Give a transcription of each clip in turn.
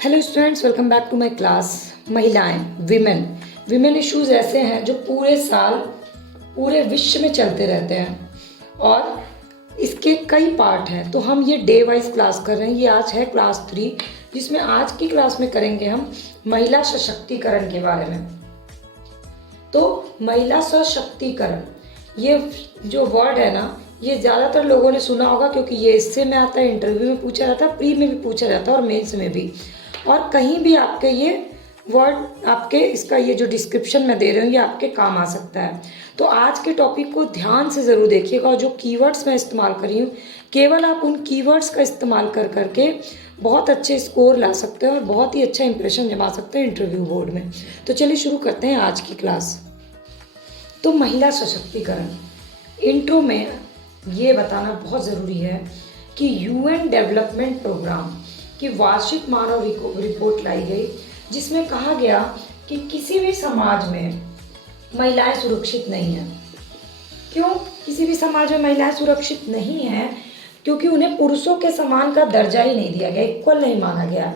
Hello students, welcome back to my class. महिलाएं, women issues ऐसे हैं जो पूरे साल पूरे विश्व में चलते रहते हैं और इसके कई पार्ट हैं। तो हम ये डे वाइज क्लास कर रहे हैं। ये आज है क्लास 3, जिसमें आज की क्लास में करेंगे हम महिला सशक्तिकरण के बारे में। तो महिला सशक्तिकरण, ये जो वर्ड है ना, ये ज़्यादातर लोगों ने सुना होगा क्योंकि ये इससे में आता है, इंटरव्यू में पूछा जाता है, प्री में भी पूछा जाता है और मेंस में भी। और कहीं भी आपके ये वर्ड, आपके इसका ये जो डिस्क्रिप्शन में दे रही हूँ, ये आपके काम आ सकता है। तो आज के टॉपिक को ध्यान से ज़रूर देखिएगा और जो कीवर्ड्स मैं इस्तेमाल करी हूँ, केवल आप उन कीवर्ड्स का इस्तेमाल कर करके बहुत अच्छे स्कोर ला सकते हैं और बहुत ही अच्छा इंप्रेशन जमा सकते हैं इंटरव्यू बोर्ड में। तो चलिए शुरू करते हैं आज की क्लास। तो महिला सशक्तिकरण, इंट्रो में ये बताना बहुत ज़रूरी है कि यूएन डेवलपमेंट प्रोग्राम की वार्षिक मानव रिपोर्ट लाई गई, जिसमें कहा गया कि किसी भी समाज में महिलाएं सुरक्षित नहीं हैं। क्यों किसी भी समाज में महिलाएं सुरक्षित नहीं हैं? क्योंकि उन्हें पुरुषों के समान का दर्जा ही नहीं दिया गया, इक्वल नहीं माना गया।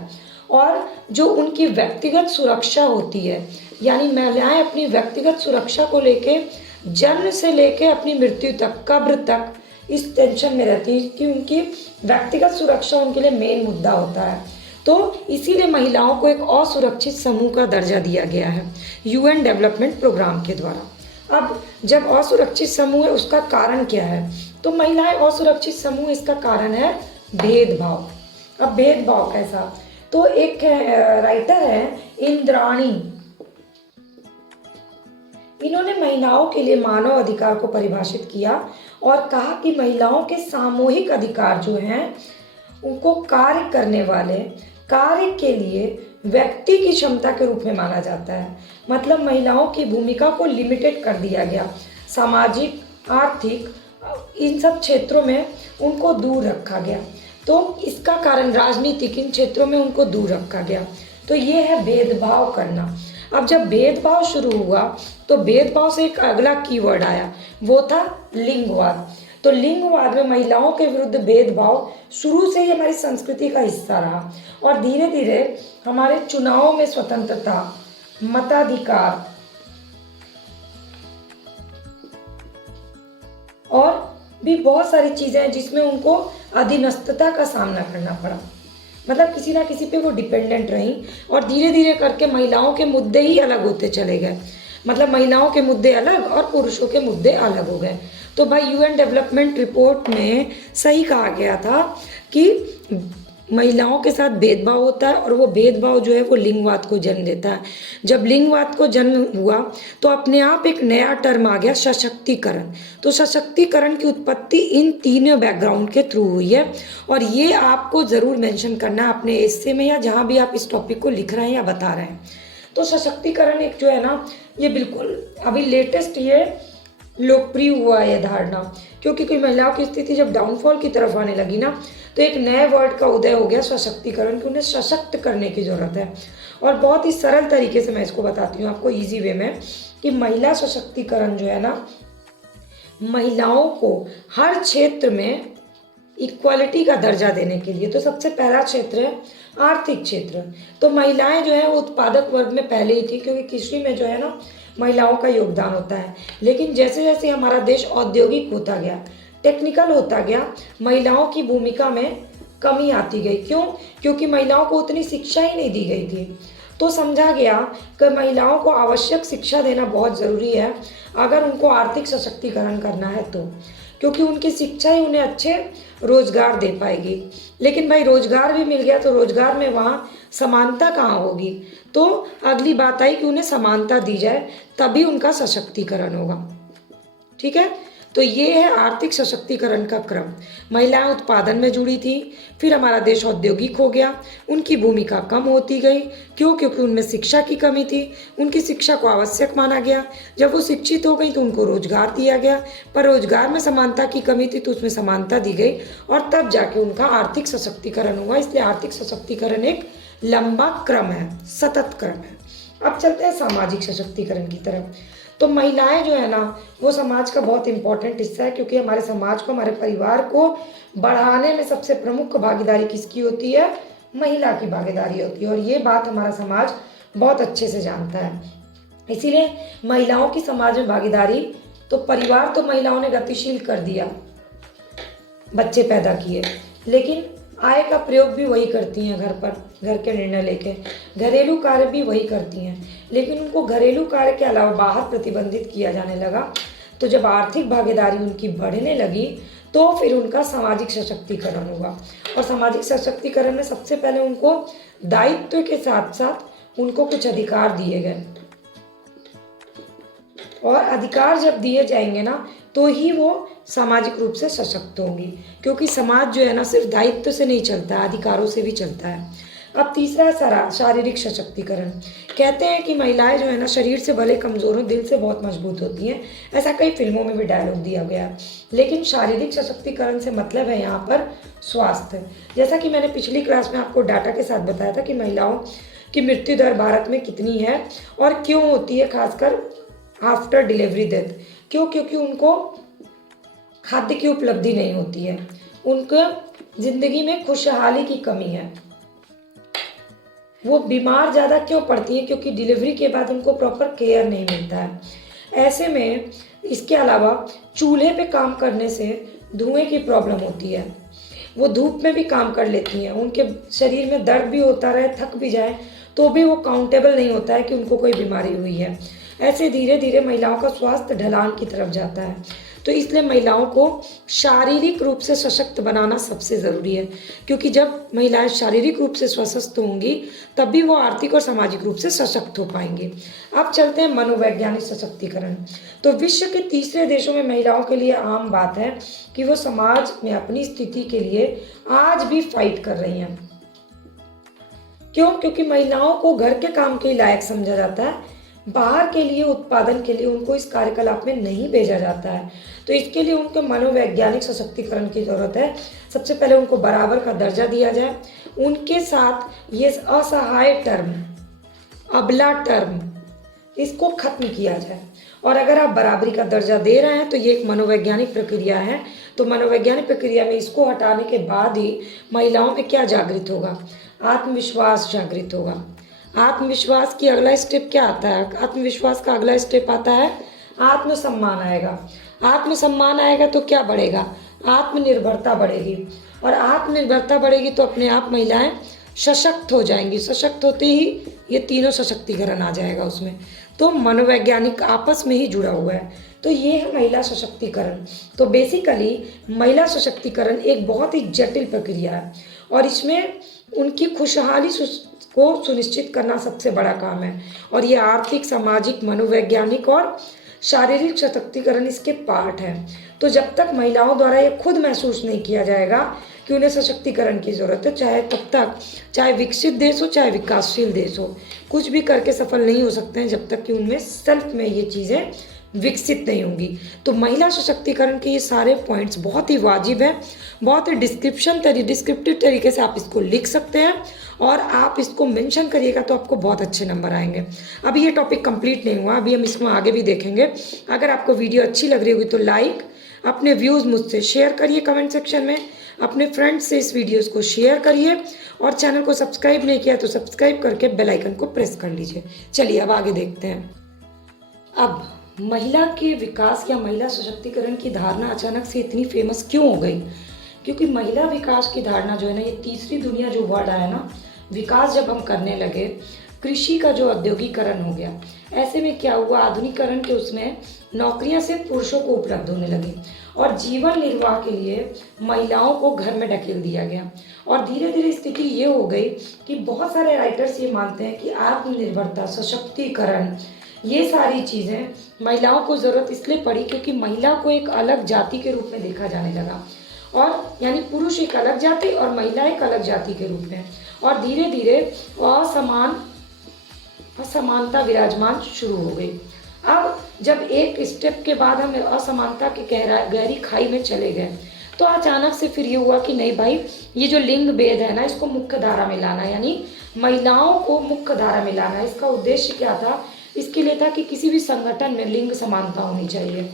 और जो उनकी व्यक्तिगत सुरक्षा होती है, यानी महिलाएं अपनी व्यक्तिगत सुरक्षा को लेके जन्म से लेके अपनी मृत्यु तक, कब्र तक इस टेंशन में रहती है कि उनकी व्यक्तिगत सुरक्षा उनके लिए मेन मुद्दा होता है। तो इसीलिए महिलाओं को एक असुरक्षित समूह का दर्जा दिया गया है यूएन डेवलपमेंट प्रोग्राम के द्वारा। अब जब असुरक्षित समूह है, उसका कारण क्या है? तो महिलाएं असुरक्षित समूह, इसका कारण है भेदभाव। अब भेदभाव कैसा? तो एक राइटर है इंद्राणी, इन्होंने महिलाओं के लिए मानव अधिकार को परिभाषित किया और कहा कि महिलाओं के सामूहिक अधिकार जो हैं, उनको कार्य करने वाले कार्य के लिए व्यक्ति की क्षमता के रूप में माना जाता है। मतलब महिलाओं की भूमिका को लिमिटेड कर दिया गया, सामाजिक, आर्थिक, इन सब क्षेत्रों में उनको दूर रखा गया। तो इसका कारण राजनीतिक, इन क्षेत्रों में उनको दूर रखा गया। तो ये है भेदभाव करना। अब जब भेदभाव शुरू हुआ तो भेदभाव से एक अगला कीवर्ड आया, वो था लिंगवाद। तो लिंगवाद में महिलाओं के विरुद्ध भेदभाव शुरू से ही हमारी संस्कृति का हिस्सा रहा और धीरे धीरे हमारे चुनावों में स्वतंत्रता, मताधिकार और भी बहुत सारी चीजें हैं जिसमें उनको अधीनस्थता का सामना करना पड़ा। मतलब किसी ना किसी पे वो डिपेंडेंट रही और धीरे धीरे करके महिलाओं के मुद्दे ही अलग होते चले गए। मतलब महिलाओं के मुद्दे अलग और पुरुषों के मुद्दे अलग हो गए। तो भाई यूएन डेवलपमेंट रिपोर्ट में सही कहा गया था कि महिलाओं के साथ भेदभाव होता है और वो भेदभाव जो है वो लिंगवाद को जन्म देता है। जब लिंगवाद को जन्म हुआ तो अपने आप एक नया टर्म आ गया, सशक्तिकरण। तो सशक्तिकरण की उत्पत्ति इन तीनों बैकग्राउंड के थ्रू हुई है और ये आपको ज़रूर मेंशन करना है अपने एस्से में या जहाँ भी आप इस टॉपिक को लिख रहे हैं या बता रहे हैं। तो सशक्तिकरण एक जो है ना, ये बिल्कुल अभी लेटेस्ट ये लोकप्रिय हुआ है धारणा, क्योंकि कोई महिलाओं की स्थिति जब डाउनफॉल की तरफ आने लगी ना, तो एक नए वर्ड का उदय हो गया सशक्तिकरण, कि उन्हें सशक्त करने की ज़रूरत है। और बहुत ही सरल तरीके से मैं इसको बताती हूँ आपको इजी वे में, कि महिला सशक्तिकरण जो है ना, महिलाओं को हर क्षेत्र में इक्वालिटी का दर्जा देने के लिए। तो सबसे पहला क्षेत्र है आर्थिक क्षेत्र। तो महिलाएं जो है वो उत्पादक वर्ग में पहले ही थी, क्योंकि कृषि में जो है ना महिलाओं का योगदान होता है। लेकिन जैसे जैसे हमारा देश औद्योगिक होता गया, टेक्निकल होता गया, महिलाओं की भूमिका में कमी आती गई। क्यों? क्योंकि महिलाओं को उतनी शिक्षा ही नहीं दी गई थी। तो समझा गया कि महिलाओं को आवश्यक शिक्षा देना बहुत ज़रूरी है अगर उनको आर्थिक सशक्तिकरण करना है तो, क्योंकि उनकी शिक्षा ही उन्हें अच्छे रोजगार दे पाएगी। लेकिन भाई रोजगार भी मिल गया तो रोजगार में वहाँ समानता कहाँ होगी? तो अगली बात आई कि उन्हें समानता दी जाए, तभी उनका सशक्तिकरण होगा। ठीक है, तो ये है आर्थिक सशक्तिकरण का क्रम। महिलाएं उत्पादन में जुड़ी थी, फिर हमारा देश औद्योगिक हो गया, उनकी भूमिका कम होती गई। क्यों? क्योंकि उनमें शिक्षा की कमी थी, उनकी शिक्षा को आवश्यक माना गया। जब वो शिक्षित हो गई तो उनको रोजगार दिया गया, पर रोजगार में समानता की कमी थी तो उसमें समानता दी गई और तब जाके उनका आर्थिक सशक्तिकरण हुआ। इसलिए आर्थिक सशक्तिकरण एक लंबा क्रम है, सतत क्रम है। अब चलते हैं सामाजिक सशक्तिकरण की तरफ। तो महिलाएं जो है ना, वो समाज का बहुत इंपॉर्टेंट हिस्सा है, क्योंकि हमारे समाज को, हमारे परिवार को बढ़ाने में सबसे प्रमुख भागीदारी किसकी होती है? महिला की भागीदारी होती है, और ये बात हमारा समाज बहुत अच्छे से जानता है। इसीलिए महिलाओं की समाज में भागीदारी, तो परिवार तो महिलाओं ने गतिशील कर दिया, बच्चे पैदा किए, लेकिन आय का प्रयोग भी वही करती हैं घर पर, घर के निर्णय लेके, घरेलू कार्य भी वही करती हैं, लेकिन उनको घरेलू कार्य के अलावा बाहर प्रतिबंधित किया जाने लगा। तो जब आर्थिक भागीदारी उनकी बढ़ने लगी तो फिर उनका सामाजिक सशक्तिकरण हुआ, और सामाजिक सशक्तिकरण में सबसे पहले उनको दायित्व के साथ साथ उनको कुछ अधिकार दिए गए, और अधिकार जब दिए जाएंगे ना तो ही वो सामाजिक रूप से सशक्त होंगी, क्योंकि समाज जो है ना सिर्फ दायित्व से नहीं चलता है, अधिकारों से भी चलता है। अब तीसरा है शारीरिक सशक्तिकरण। कहते हैं कि महिलाएं जो है ना शरीर से भले कमज़ोर हो, दिल से बहुत मजबूत होती हैं, ऐसा कई फिल्मों में भी डायलॉग दिया गया है। लेकिन शारीरिक सशक्तिकरण से मतलब है यहाँ पर स्वास्थ्य। जैसा कि मैंने पिछली क्लास में आपको डाटा के साथ बताया था कि महिलाओं की मृत्यु दर भारत में कितनी है और क्यों होती है, खासकर आफ्टर डिलीवरी डेथ। क्यों? क्योंकि उनको खाद्य की उपलब्धि नहीं होती है, उनके ज़िंदगी में खुशहाली की कमी है, वो बीमार ज़्यादा क्यों पड़ती है? क्योंकि डिलीवरी के बाद उनको प्रॉपर केयर नहीं मिलता है। ऐसे में इसके अलावा चूल्हे पे काम करने से धुएं की प्रॉब्लम होती है, वो धूप में भी काम कर लेती हैं, उनके शरीर में दर्द भी होता रहे, थक भी जाए तो भी वो काउंटेबल नहीं होता है कि उनको कोई बीमारी हुई है। ऐसे धीरे धीरे महिलाओं का स्वास्थ्य ढलान की तरफ जाता है। तो इसलिए महिलाओं को शारीरिक रूप से सशक्त बनाना सबसे ज़रूरी है, क्योंकि जब महिलाएं शारीरिक रूप से स्वस्थ होंगी तब भी वो आर्थिक और सामाजिक रूप से सशक्त हो पाएंगी। अब चलते हैं मनोवैज्ञानिक सशक्तिकरण। तो विश्व के तीसरे देशों में महिलाओं के लिए आम बात है कि वो समाज में अपनी स्थिति के लिए आज भी फाइट कर रही हैं। क्यों? क्योंकि महिलाओं को घर के काम के लायक समझा जाता है, बाहर के लिए उत्पादन के लिए उनको इस कार्यकलाप में नहीं भेजा जाता है। तो इसके लिए उनके मनोवैज्ञानिक सशक्तिकरण की ज़रूरत है। सबसे पहले उनको बराबर का दर्जा दिया जाए, उनके साथ ये असहाय टर्म, अबला टर्म, इसको खत्म किया जाए। और अगर आप बराबरी का दर्जा दे रहे हैं तो ये एक मनोवैज्ञानिक प्रक्रिया है। तो मनोवैज्ञानिक प्रक्रिया में इसको हटाने के बाद ही महिलाओं में क्या जागृत होगा? आत्मविश्वास जागृत होगा। आत्मविश्वास की अगला स्टेप क्या आता है? आत्मविश्वास का अगला स्टेप आता है आत्मसम्मान आएगा। आत्मसम्मान आएगा तो क्या बढ़ेगा? आत्मनिर्भरता बढ़ेगी, और आत्मनिर्भरता बढ़ेगी तो अपने आप महिलाएं सशक्त हो जाएंगी। सशक्त होते ही ये तीनों सशक्तिकरण आ जाएगा उसमें। तो मनोवैज्ञानिक आपस में ही जुड़ा हुआ है। तो ये है महिला सशक्तिकरण। तो बेसिकली महिला सशक्तिकरण एक बहुत ही जटिल प्रक्रिया है, और इसमें उनकी खुशहाली को सुनिश्चित करना सबसे बड़ा काम है। और ये आर्थिक, सामाजिक, मनोवैज्ञानिक और शारीरिक सशक्तिकरण इसके पार्ट हैं। तो जब तक महिलाओं द्वारा ये खुद महसूस नहीं किया जाएगा कि उन्हें सशक्तिकरण की ज़रूरत है, चाहे विकसित देश हो, चाहे विकासशील देश हो, कुछ भी करके सफल नहीं हो सकते हैं जब तक कि उनमें सेल्फ में ये चीज़ें विकसित नहीं होंगी। तो महिला सशक्तिकरण के ये सारे पॉइंट्स बहुत ही वाजिब हैं, बहुत ही डिस्क्रिप्टिव तरीके से आप इसको लिख सकते हैं, और आप इसको मेंशन करिएगा तो आपको बहुत अच्छे नंबर आएंगे। अभी ये टॉपिक कंप्लीट नहीं हुआ, अभी हम इसको आगे भी देखेंगे। अगर आपको वीडियो अच्छी लग रही होगी तो लाइक, अपने व्यूज़ मुझसे शेयर करिए कमेंट सेक्शन में, अपने फ्रेंड्स से इस वीडियोज़ को शेयर करिए, और चैनल को सब्सक्राइब नहीं किया तो सब्सक्राइब करके बेल आइकन को प्रेस कर लीजिए। चलिए अब आगे देखते हैं। अब महिला के विकास या महिला सशक्तिकरण की धारणा अचानक से इतनी फेमस क्यों हो गई? क्योंकि महिला विकास की धारणा जो है ना, ये तीसरी दुनिया जो वर्ड आया ना, विकास जब हम करने लगे, कृषि का जो औद्योगिकरण हो गया, ऐसे में क्या हुआ, आधुनिकीकरण के उसमें नौकरियां सिर्फ पुरुषों को उपलब्ध होने लगी, और जीवन निर्वाह के लिए महिलाओं को घर में ढकेल दिया गया। और धीरे धीरे स्थिति ये हो गई कि बहुत सारे राइटर्स ये मानते हैं कि आत्मनिर्भरता, सशक्तिकरण, ये सारी चीज़ें महिलाओं को ज़रूरत इसलिए पड़ी क्योंकि महिला को एक अलग जाति के रूप में देखा जाने लगा, और यानी पुरुष एक अलग जाति और महिला एक अलग जाति के रूप में, और धीरे धीरे असमानता विराजमान शुरू हो गई। अब जब एक स्टेप के बाद हम असमानता के गहरी खाई में चले गए, तो अचानक से फिर ये हुआ कि नहीं भाई, ये जो लिंग भेद है ना, इसको मुख्य धारा में लाना, यानी महिलाओं को मुख्य धारा में लाना। इसका उद्देश्य क्या था? इसके लिए था कि किसी भी संगठन में लिंग समानता होनी चाहिए,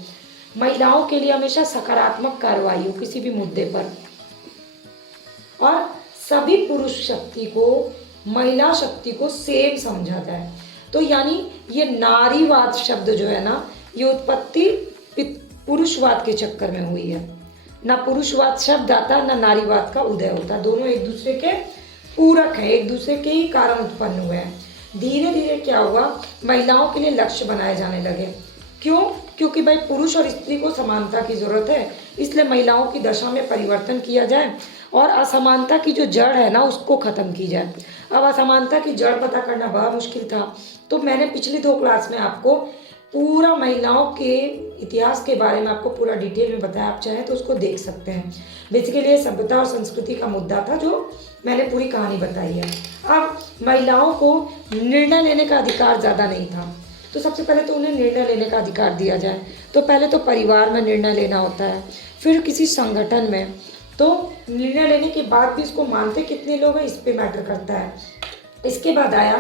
महिलाओं के लिए हमेशा सकारात्मक कार्रवाई हो किसी भी मुद्दे पर, और सभी पुरुष शक्ति को, महिला शक्ति को सेम समझा जाए। तो यानी ये नारीवाद शब्द जो है ना, ये उत्पत्ति पुरुषवाद के चक्कर में हुई है। ना पुरुषवाद शब्द आता, ना नारीवाद का उदय होता। दोनों एक दूसरे के पूरक हैं, एक दूसरे के ही कारण उत्पन्न हुए हैं। धीरे धीरे क्या हुआ, महिलाओं के लिए लक्ष्य बनाए जाने लगे। क्यों? क्योंकि भाई पुरुष और स्त्री को समानता की जरूरत है, इसलिए महिलाओं की दशा में परिवर्तन किया जाए और असमानता की जो जड़ है ना, उसको खत्म की जाए। अब असमानता की जड़ पता करना बड़ा मुश्किल था, तो मैंने पिछली 2 क्लास में आपको पूरा महिलाओं के इतिहास के बारे में आपको पूरा डिटेल में बताया। आप चाहें तो उसको देख सकते हैं। बेसिकली ये सभ्यता और संस्कृति का मुद्दा था, जो मैंने पूरी कहानी बताई है। अब महिलाओं को निर्णय लेने का अधिकार ज़्यादा नहीं था, तो सबसे पहले तो उन्हें निर्णय लेने का अधिकार दिया जाए। तो पहले तो परिवार में निर्णय लेना होता है, फिर किसी संगठन में। तो निर्णय लेने के बाद भी इसको मानते कितने लोग हैं, इस पे मैटर करता है। इसके बाद आया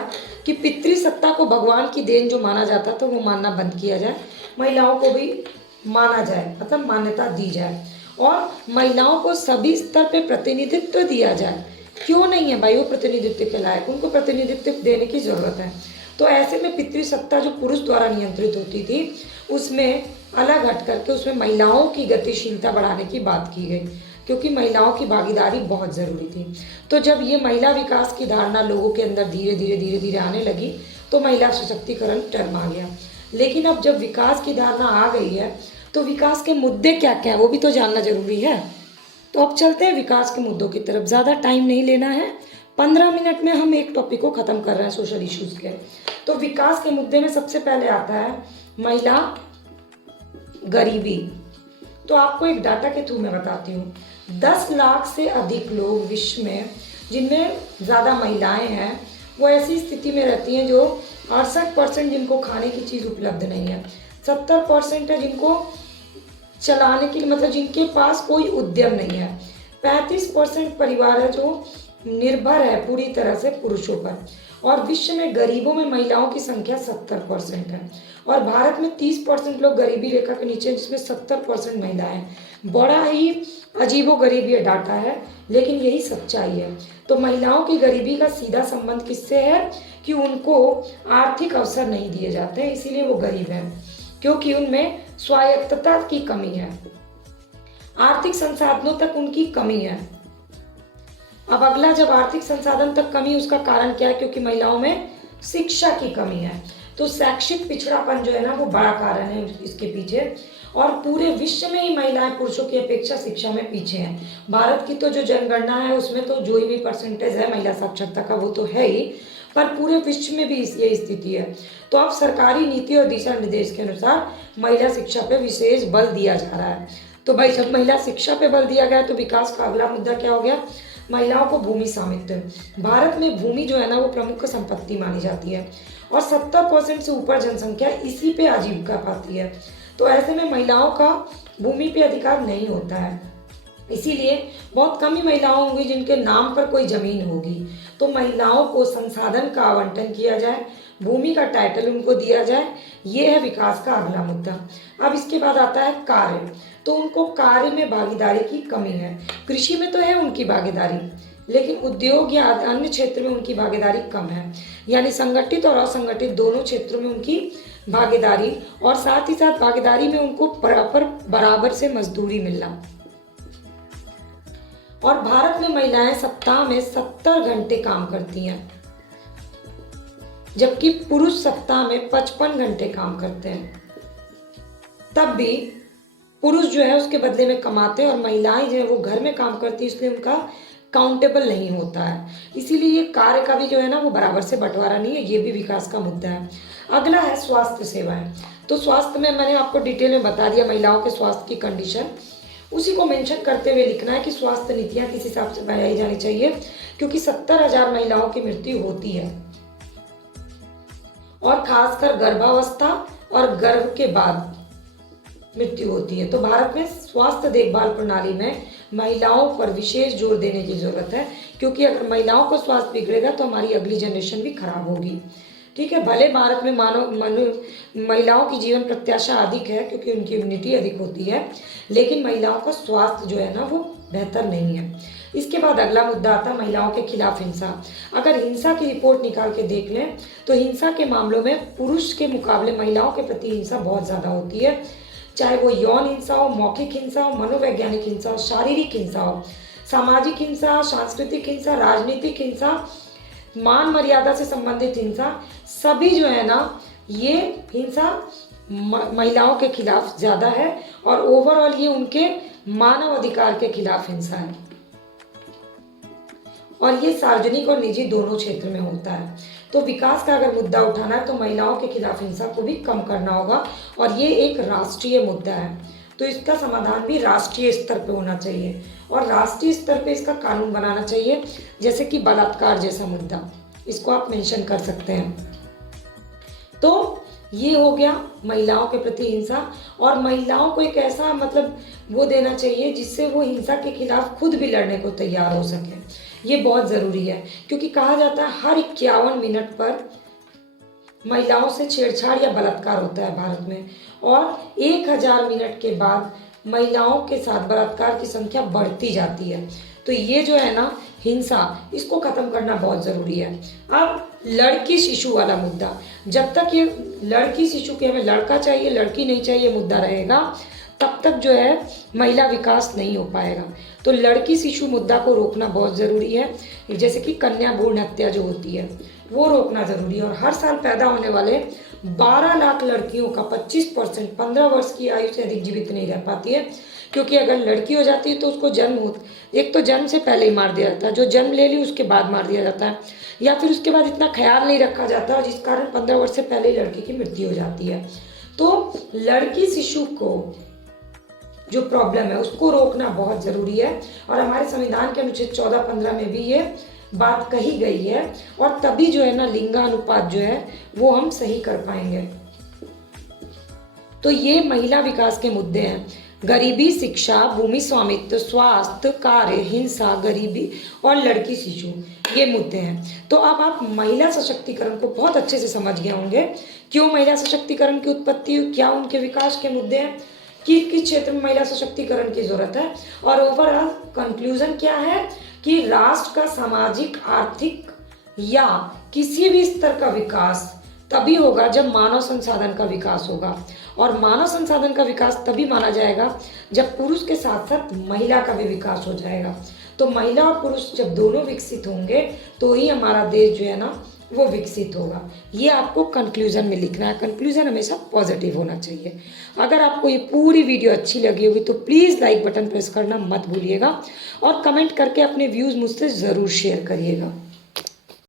कि पितृसत्ता को भगवान की देन जो माना जाता था, वो मानना बंद किया जाए, महिलाओं को भी माना जाए, मतलब मान्यता दी जाए, और महिलाओं को सभी स्तर पे प्रतिनिधित्व दिया जाए। क्यों नहीं है भाई वो प्रतिनिधित्व के लायक, उनको प्रतिनिधित्व देने की ज़रूरत है। तो ऐसे में पितृसत्ता जो पुरुष द्वारा नियंत्रित होती थी, उसमें अलग हट करके उसमें महिलाओं की गतिशीलता बढ़ाने की बात की गई, क्योंकि महिलाओं की भागीदारी बहुत ज़रूरी थी। तो जब ये महिला विकास की धारणा लोगों के अंदर धीरे धीरे आने लगी, तो महिला सशक्तिकरण टर्म आ गया। लेकिन अब जब विकास की धारणा आ गई है, तो विकास के मुद्दे क्या क्या है वो भी तो जानना जरूरी है। तो अब चलते हैं विकास के मुद्दों की तरफ। ज़्यादा टाइम नहीं लेना है, 15 मिनट में हम एक टॉपिक को ख़त्म कर रहे हैं, सोशल इश्यूज़ के। तो विकास के मुद्दे में सबसे पहले आता है महिला गरीबी। तो आपको एक डाटा के थ्रू मैं बताती हूँ। 10 लाख से अधिक लोग विश्व में, जिनमें ज़्यादा महिलाएं हैं, वो ऐसी स्थिति में रहती हैं जो 68% जिनको खाने की चीज़ उपलब्ध नहीं है, 70% है जिनको चलाने के लिए, मतलब जिनके पास कोई उद्यम नहीं है, 35% परिवार है जो निर्भर है पूरी तरह से पुरुषों पर, और विश्व में गरीबों में महिलाओं की संख्या 70% है, और भारत में 30% लोग गरीबी रेखा के नीचे, जिसमें 70% महिलाएं। बड़ा ही अजीबोगरीब ये डाटा है, लेकिन यही सच्चाई है। तो महिलाओं की गरीबी का सीधा संबंध किससे है कि उनको आर्थिक अवसर नहीं दिए जाते हैं, इसीलिए वो गरीब हैं, क्योंकि उनमें स्वायत्तता की कमी है, आर्थिक संसाधनों तक उनकी कमी है। अब अगला, जब आर्थिक संसाधन तक कमी, उसका कारण क्या है? क्योंकि महिलाओं में शिक्षा की कमी है। तो शैक्षिक पिछड़ापन जो है ना, वो बड़ा कारण है इसके पीछे, और पूरे विश्व में ही महिलाएं पुरुषों की अपेक्षा शिक्षा में पीछे हैं। भारत की तो जो जनगणना है उसमें तो जो भी परसेंटेज है महिला साक्षरता का, वो तो है ही, पर पूरे विश्व में भी ये स्थिति है। तो अब सरकारी नीति और दिशा निर्देश के अनुसार महिला शिक्षा पे विशेष बल दिया जा रहा है। तो भाई जब महिला शिक्षा पे बल दिया गया, तो विकास का अगला मुद्दा क्या हो गया? महिलाओं को भूमि स्वामित्व। भारत में भूमि जो है ना, वो प्रमुख संपत्ति मानी जाती है, और 70% से ऊपर जनसंख्या इसी पे आजीविका पाती है। तो ऐसे में महिलाओं का भूमि पे अधिकार नहीं होता है, इसीलिए बहुत कम ही महिलाओं होंगी जिनके नाम पर कोई जमीन होगी। तो महिलाओं को संसाधन का आवंटन किया जाए, भूमि का टाइटल उनको दिया जाए, ये है विकास का अगला मुद्दा। अब इसके बाद आता है कार्य। तो उनको कार्य में भागीदारी की कमी है। कृषि में तो है उनकी भागीदारी, लेकिन उद्योग या अन्य क्षेत्र में उनकी भागीदारी कम है। यानी संगठित और असंगठित दोनों क्षेत्रों में उनकी भागीदारी, और साथ ही साथ भागीदारी में उनको बराबर से मजदूरी मिलना। और भारत में महिलाएं सप्ताह में 70 घंटे काम करती हैं, जबकि पुरुष सप्ताह में 55 घंटे काम करते हैं। तब भी पुरुष जो है उसके बदले में कमाते हैं, और महिलाएं जो है वो घर में काम करती है, इसलिए उनका काउंटेबल नहीं होता है। इसीलिए ये कार्य का भी जो है ना, वो बराबर से बंटवारा नहीं है, ये भी विकास का मुद्दा है। अगला है स्वास्थ्य सेवाएं। तो स्वास्थ्य में मैंने आपको डिटेल में बता दिया महिलाओं के स्वास्थ्य की कंडीशन, उसी को मेंशन करते हुए लिखना है कि स्वास्थ्य नीतियां किस हिसाब से बनाई जानी चाहिए, क्योंकि 70,000 महिलाओं की मृत्यु होती है, और खासकर गर्भावस्था और गर्भ के बाद मृत्यु होती है। तो भारत में स्वास्थ्य देखभाल प्रणाली में महिलाओं पर विशेष जोर देने की जरूरत है, क्योंकि अगर महिलाओं का स्वास्थ्य बिगड़ेगा तो हमारी अगली जनरेशन भी खराब होगी। ठीक है, भले भारत में महिलाओं की जीवन प्रत्याशा अधिक है, क्योंकि उनकी इम्यूनिटी अधिक होती है, लेकिन महिलाओं का स्वास्थ्य जो है ना, वो बेहतर नहीं है। इसके बाद अगला मुद्दा आता है महिलाओं के खिलाफ हिंसा। अगर हिंसा की रिपोर्ट निकाल के देख लें तो हिंसा के मामलों में पुरुष के मुकाबले महिलाओं के प्रति हिंसा बहुत ज़्यादा होती है, चाहे वो यौन हिंसा हो, मौखिक हिंसा हो, मनोवैज्ञानिक हिंसा हो, शारीरिक हिंसा हो, सामाजिक हिंसा, सांस्कृतिक हिंसा, राजनीतिक हिंसा, मान मर्यादा से संबंधित हिंसा, सभी जो है ना ये हिंसा महिलाओं के खिलाफ ज़्यादा है और ओवरऑल ये उनके मानव अधिकार के खिलाफ हिंसा है और ये सार्वजनिक और निजी दोनों क्षेत्र में होता है। तो विकास का अगर मुद्दा उठाना है तो महिलाओं के खिलाफ हिंसा को भी कम करना होगा और ये एक राष्ट्रीय मुद्दा है, तो इसका समाधान भी राष्ट्रीय स्तर पे होना चाहिए और राष्ट्रीय स्तर पे इसका कानून बनाना चाहिए, जैसे कि बलात्कार जैसा मुद्दा, इसको आप मेंशन कर सकते हैं। तो ये हो गया महिलाओं के प्रति हिंसा और महिलाओं को एक ऐसा मतलब वो देना चाहिए जिससे वो हिंसा के खिलाफ खुद भी लड़ने को तैयार हो सके। ये बहुत ज़रूरी है क्योंकि कहा जाता है हर 51 मिनट पर महिलाओं से छेड़छाड़ या बलात्कार होता है भारत में और 1000 मिनट के बाद महिलाओं के साथ बलात्कार की संख्या बढ़ती जाती है। तो ये जो है ना हिंसा, इसको ख़त्म करना बहुत ज़रूरी है। अब लड़की शिशु वाला मुद्दा, जब तक ये लड़की शिशु के हमें लड़का चाहिए लड़की नहीं चाहिए मुद्दा रहेगा तब तक जो है महिला विकास नहीं हो पाएगा। तो लड़की शिशु मुद्दा को रोकना बहुत ज़रूरी है, जैसे कि कन्या भ्रूण हत्या जो होती है वो रोकना ज़रूरी है और हर साल पैदा होने वाले 12 लाख लड़कियों का 25% 15 वर्ष की आयु से अधिक जीवित नहीं रह पाती है, क्योंकि अगर लड़की हो जाती है तो उसको एक तो जन्म से पहले ही मार दिया जाता है, जो जन्म ले ली उसके बाद मार दिया जाता है, या फिर उसके बाद इतना ख्याल नहीं रखा जाता और जिस कारण 15 वर्ष से पहले ही लड़की की मृत्यु हो जाती है। तो लड़की शिशु को जो प्रॉब्लम है उसको रोकना बहुत ज़रूरी है और हमारे संविधान के अनुच्छेद 14-15 में भी ये बात कही गई है और तभी जो है ना लिंगानुपात जो है वो हम सही कर पाएंगे। तो ये महिला विकास के मुद्दे हैं, गरीबी, शिक्षा, भूमि स्वामित्व, स्वास्थ्य, कार्य, हिंसा, गरीबी और लड़की शिशु, ये मुद्दे हैं। तो अब आप महिला सशक्तिकरण को बहुत अच्छे से समझ गए होंगे, क्यों महिला सशक्तिकरण की उत्पत्ति हुई, क्या उनके विकास के मुद्दे हैं, किस क्षेत्र में महिला सशक्तिकरण की जरूरत है और ओवरऑल कंक्लूजन क्या है कि राष्ट्र का सामाजिक, आर्थिक या किसी भी स्तर का विकास तभी होगा जब मानव संसाधन का विकास होगा और मानव संसाधन का विकास तभी माना जाएगा जब पुरुष के साथ साथ महिला का भी विकास हो जाएगा। तो महिला और पुरुष जब दोनों विकसित होंगे तो ही हमारा देश जो है ना वो विकसित होगा। ये आपको कंक्लूजन में लिखना है, कंक्लूजन हमेशा पॉजिटिव होना चाहिए। अगर आपको ये पूरी वीडियो अच्छी लगी होगी तो प्लीज़ लाइक बटन प्रेस करना मत भूलिएगा और कमेंट करके अपने व्यूज़ मुझसे ज़रूर शेयर करिएगा।